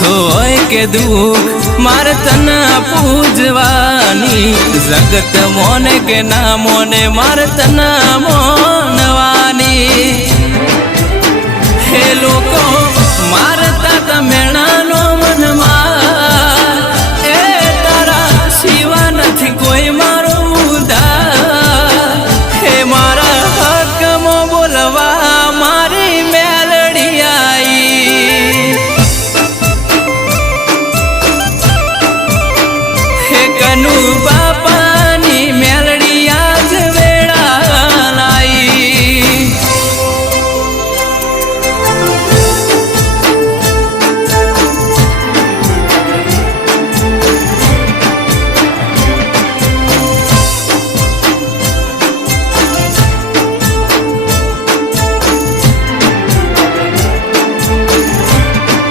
હોય કે દુઃખ મારે તને પૂજવાની જગત મોને કે ના મોને મારે તને મોનવાની હે લોકો મારે